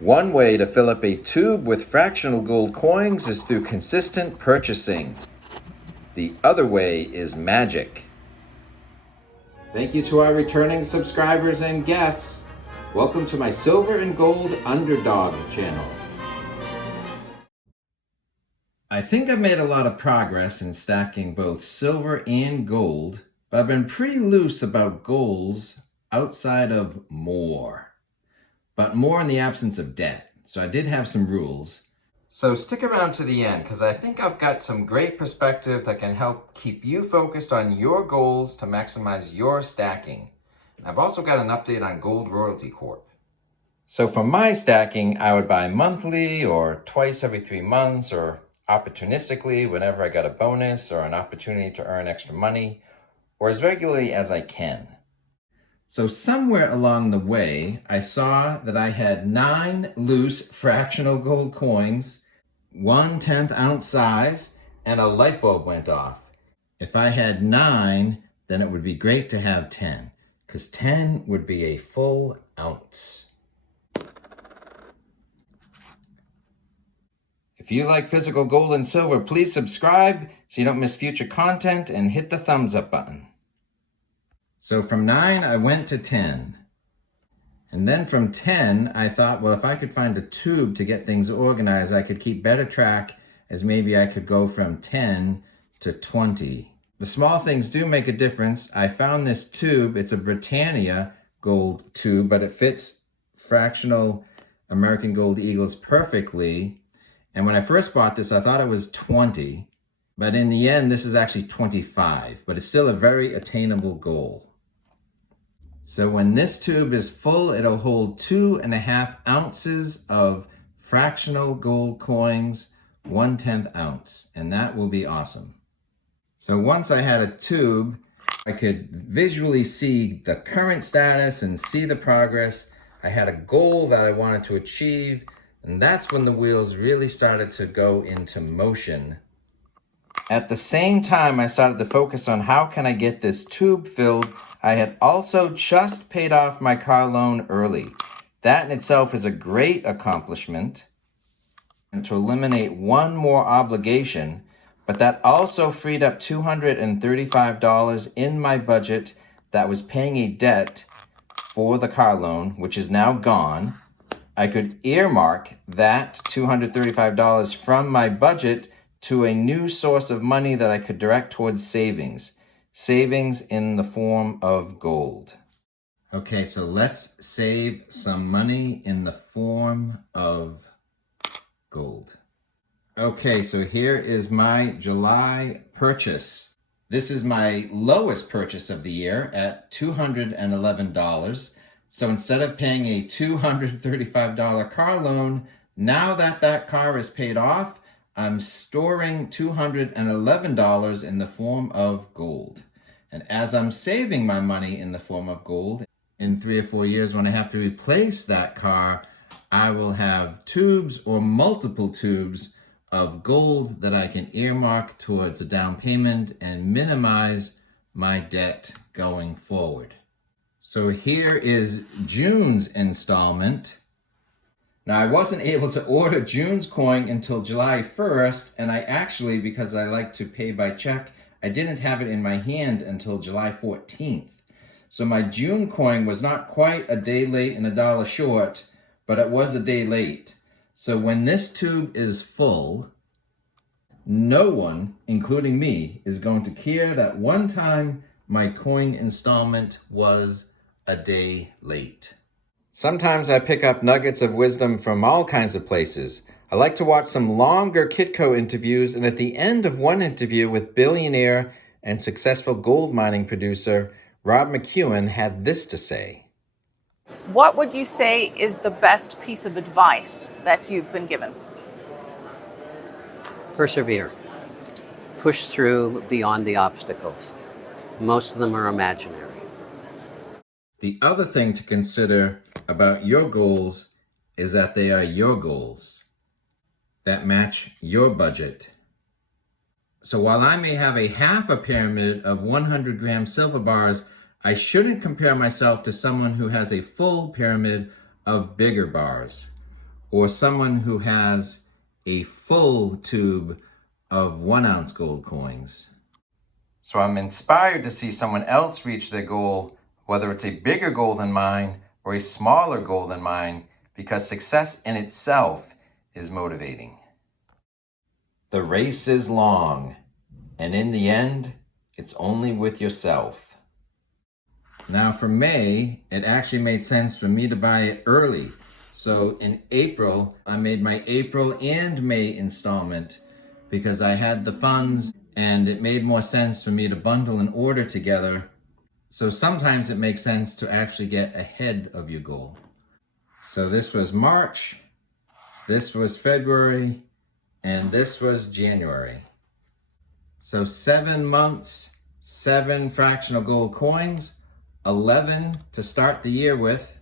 One way to fill up a tube with fractional gold coins is through consistent purchasing. The other way is magic. Thank you to our returning subscribers and guests. Welcome to my Silver and Gold Underdog channel. I think I've made a lot of progress in stacking both silver and gold, but I've been pretty loose about goals outside of more. But more in the absence of debt. So I did have some rules. So stick around to the end because I think I've got some great perspective that can help keep you focused on your goals to maximize your stacking. I've also got an update on Gold Royalty Corp. So for my stacking, I would buy monthly or twice every 3 months or opportunistically whenever I got a bonus or an opportunity to earn extra money, or as regularly as I can. So somewhere along the way, I saw that I had 9 loose fractional gold coins, 1/10 ounce size, and a light bulb went off. If I had 9, then it would be great to have 10, because 10 would be a full ounce. If you like physical gold and silver, please subscribe so you don't miss future content and hit the thumbs up button. So from 9, I went to 10. And then from 10, I thought, well, if I could find a tube to get things organized, I could keep better track, as maybe I could go from 10 to 20. The small things do make a difference. I found this tube. It's a Britannia gold tube, but it fits fractional American Gold Eagles perfectly. And when I first bought this, I thought it was 20. But in the end, this is actually 25. But it's still a very attainable goal. So when this tube is full, it'll hold 2.5 ounces of fractional gold coins, 1/10 ounce, and that will be awesome. So once I had a tube, I could visually see the current status and see the progress. I had a goal that I wanted to achieve, and that's when the wheels really started to go into motion. At the same time, I started to focus on how can I get this tube filled. I had also just paid off my car loan early. That in itself is a great accomplishment, and to eliminate one more obligation, but that also freed up $235 in my budget that was paying a debt for the car loan, which is now gone. I could earmark that $235 from my budget to a new source of money that I could direct towards savings. Savings in the form of gold. Okay, so let's save some money in the form of gold. Okay, so here is my July purchase. This is my lowest purchase of the year at $211. So instead of paying a $235 car loan, now that that car is paid off, I'm storing $211 in the form of gold. And as I'm saving my money in the form of gold, in 3 or 4 years when I have to replace that car, I will have tubes or multiple tubes of gold that I can earmark towards a down payment and minimize my debt going forward. So here is June's installment. Now, I wasn't able to order June's coin until July 1st, and I actually, because I like to pay by check, I didn't have it in my hand until July 14th. So my June coin was not quite a day late and $1 short, but it was a day late. So when this tube is full, no one, including me, is going to care that one time my coin installment was a day late. Sometimes I pick up nuggets of wisdom from all kinds of places. I like to watch some longer Kitco interviews, and at the end of one interview with billionaire and successful gold mining producer Rob McEwen had this to say. What would you say is the best piece of advice that you've been given? Persevere. Push through beyond the obstacles. Most of them are imaginary. The other thing to consider about your goals is that they are your goals that match your budget. So while I may have a half a pyramid of 100-gram silver bars, I shouldn't compare myself to someone who has a full pyramid of bigger bars. or someone who has a full tube of 1 ounce gold coins. So I'm inspired to see someone else reach their goal, whether it's a bigger goal than mine or a smaller goal than mine, because success in itself is motivating. The race is long, and in the end, it's only with yourself. Now for May, it actually made sense for me to buy it early. So in April, I made my April and May installment because I had the funds and it made more sense for me to bundle an order together. So sometimes it makes sense to actually get ahead of your goal. So this was March, this was February, and this was January. So 7 months, 7 fractional gold coins, 11 to start the year with.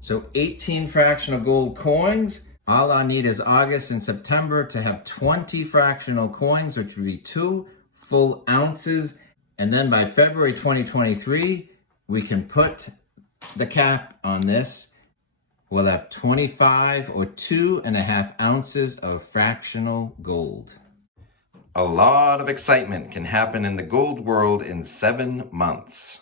So 18 fractional gold coins. All I need is August and September to have 20 fractional coins, which would be 2 full ounces. And then by February 2023, we can put the cap on this. We'll have 25 or 2.5 ounces of fractional gold. A lot of excitement can happen in the gold world in 7 months.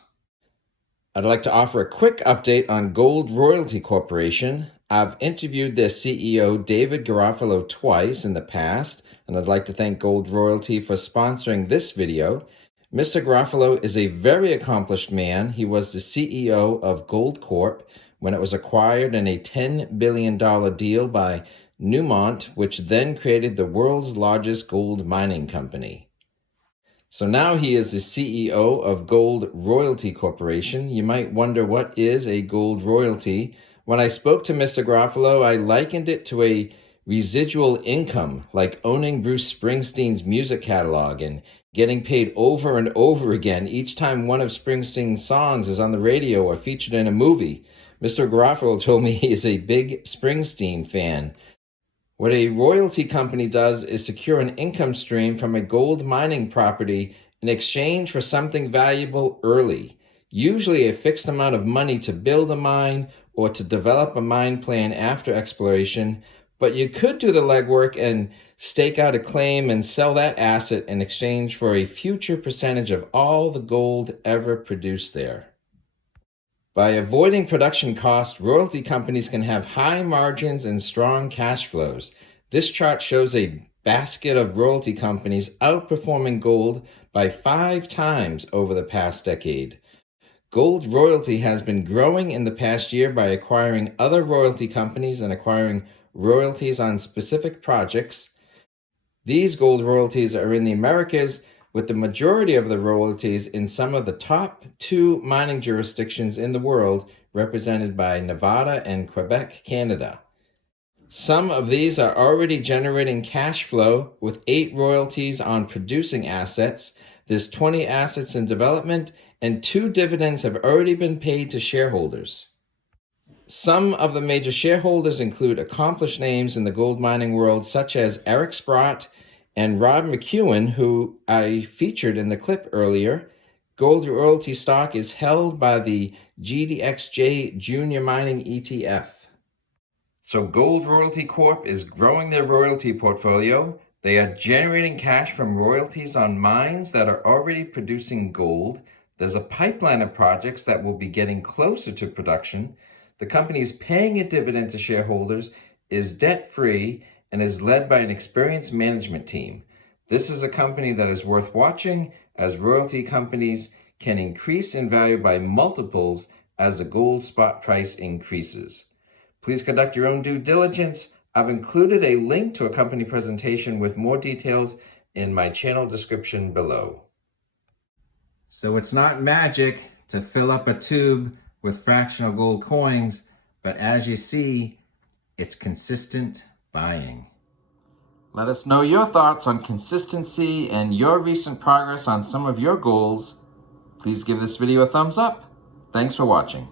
I'd like to offer a quick update on Gold Royalty Corporation. I've interviewed their CEO, David Garofalo, twice in the past, and I'd like to thank Gold Royalty for sponsoring this video. Mr. Garofalo is a very accomplished man. He was the CEO of Gold Corp when it was acquired in a $10 billion deal by Newmont, which then created the world's largest gold mining company. So now he is the CEO of Gold Royalty Corporation. You might wonder, what is a gold royalty? When I spoke to Mr. Garofalo, I likened it to a residual income, like owning Bruce Springsteen's music catalog and getting paid over and over again each time one of Springsteen's songs is on the radio or featured in a movie. Mr. Garofalo told me he is a big Springsteen fan. What a royalty company does is secure an income stream from a gold mining property in exchange for something valuable early, usually a fixed amount of money to build a mine or to develop a mine plan after exploration, but you could do the legwork and stake out a claim and sell that asset in exchange for a future percentage of all the gold ever produced there. By avoiding production costs, royalty companies can have high margins and strong cash flows. This chart shows a basket of royalty companies outperforming gold by 5 times over the past decade. Gold royalty has been growing in the past year by acquiring other royalty companies and acquiring royalties on specific projects. These gold royalties are in the Americas, with the majority of the royalties in some of the top 2 mining jurisdictions in the world, represented by Nevada and Quebec, Canada. Some of these are already generating cash flow, with 8 royalties on producing assets. There's 20 assets in development, and 2 dividends have already been paid to shareholders. Some of the major shareholders include accomplished names in the gold mining world, such as Eric Sprott and Rob McEwen, who I featured in the clip earlier. Gold royalty stock is held by the GDXJ Junior Mining ETF. So Gold Royalty Corp is growing their royalty portfolio. They are generating cash from royalties on mines that are already producing gold. There's a pipeline of projects that will be getting closer to production. The company is paying a dividend to shareholders, is debt-free, and is led by an experienced management team. This is a company that is worth watching, as royalty companies can increase in value by multiples as the gold spot price increases. Please conduct your own due diligence. I've included a link to a company presentation with more details in my channel description below. So it's not magic to fill up a tube with fractional gold coins, but as you see, it's consistent buying. Let us know your thoughts on consistency and your recent progress on some of your goals. Please give this video a thumbs up. Thanks for watching.